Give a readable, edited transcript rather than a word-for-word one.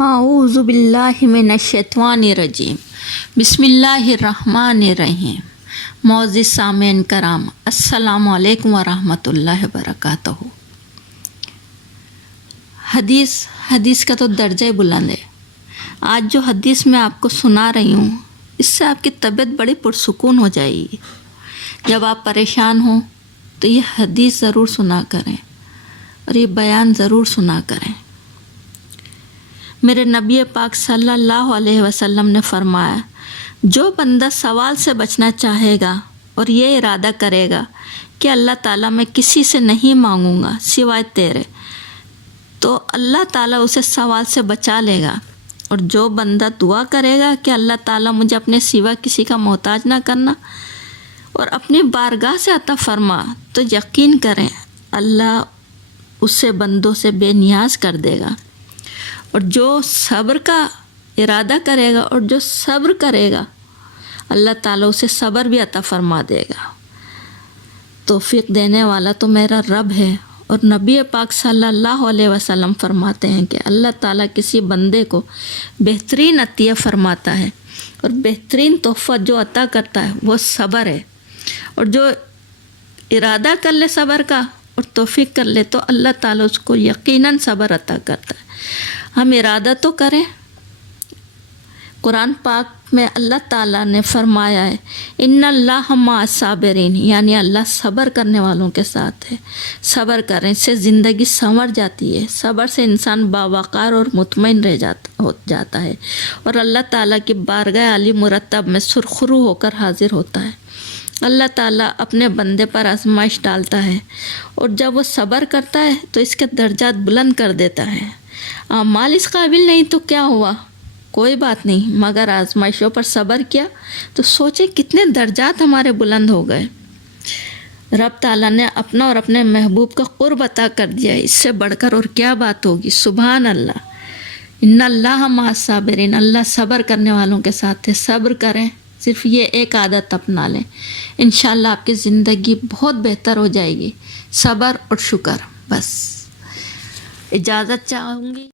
اعوذ باللہ من الشیطان الرجیم بسم اللہ الرحمن الرحیم۔ معزز سامعین کرام، السلام علیکم ورحمۃ اللہ وبرکاتہ۔ حدیث کا تو درجہ بلند ہے۔ آج جو حدیث میں آپ کو سنا رہی ہوں، اس سے آپ کی طبیعت بڑی پرسکون ہو جائے گی۔ جب آپ پریشان ہوں تو یہ حدیث ضرور سنا کریں اور یہ بیان ضرور سنا کریں۔ میرے نبی پاک صلی اللہ علیہ وسلم نے فرمایا، جو بندہ سوال سے بچنا چاہے گا اور یہ ارادہ کرے گا کہ اللہ تعالیٰ میں کسی سے نہیں مانگوں گا سوائے تیرے، تو اللہ تعالیٰ اسے سوال سے بچا لے گا۔ اور جو بندہ دعا کرے گا کہ اللہ تعالیٰ مجھے اپنے سوا کسی کا محتاج نہ کرنا اور اپنی بارگاہ سے عطا فرما، تو یقین کریں اللہ اسے بندوں سے بے نیاز کر دے گا۔ اور جو صبر کا ارادہ کرے گا اور جو صبر کرے گا، اللہ تعالیٰ اسے صبر بھی عطا فرما دے گا۔ توفیق دینے والا تو میرا رب ہے۔ اور نبی پاک صلی اللہ علیہ وسلم فرماتے ہیں کہ اللہ تعالیٰ کسی بندے کو بہترین عطیہ فرماتا ہے، اور بہترین تحفہ جو عطا کرتا ہے وہ صبر ہے۔ اور جو ارادہ کر لے صبر کا اور توفیق کر لے تو اللہ تعالیٰ اس کو یقیناً صبر عطا کرتا ہے۔ ہم ارادہ تو کریں۔ قرآن پاک میں اللہ تعالیٰ نے فرمایا ہے، ان اللہ مع الصابرین، یعنی اللہ صبر کرنے والوں کے ساتھ ہے۔ صبر کریں، اس سے زندگی سنور جاتی ہے۔ صبر سے انسان باوقار اور مطمئن ہو جاتا ہے، اور اللہ تعالیٰ کی بارگاہ عالی مرتب میں سرخرو ہو کر حاضر ہوتا ہے۔ اللہ تعالیٰ اپنے بندے پر آزمائش ڈالتا ہے، اور جب وہ صبر کرتا ہے تو اس کے درجات بلند کر دیتا ہے۔ اعمال اس قابل نہیں تو کیا ہوا، کوئی بات نہیں، مگر آزمائشوں پر صبر کیا تو سوچے کتنے درجات ہمارے بلند ہو گئے۔ رب تعالیٰ نے اپنا اور اپنے محبوب کا قرب عطا کر دیا، اس سے بڑھ کر اور کیا بات ہوگی۔ سبحان اللہ۔ ان اللہ مع الصابرین، اللہ صبر کرنے والوں کے ساتھ ہے۔ صبر کریں، صرف یہ ایک عادت اپنا لیں، انشاءاللہ آپ کی زندگی بہت بہتر ہو جائے گی۔ صبر اور شکر۔ بس اجازت چاہوں گی۔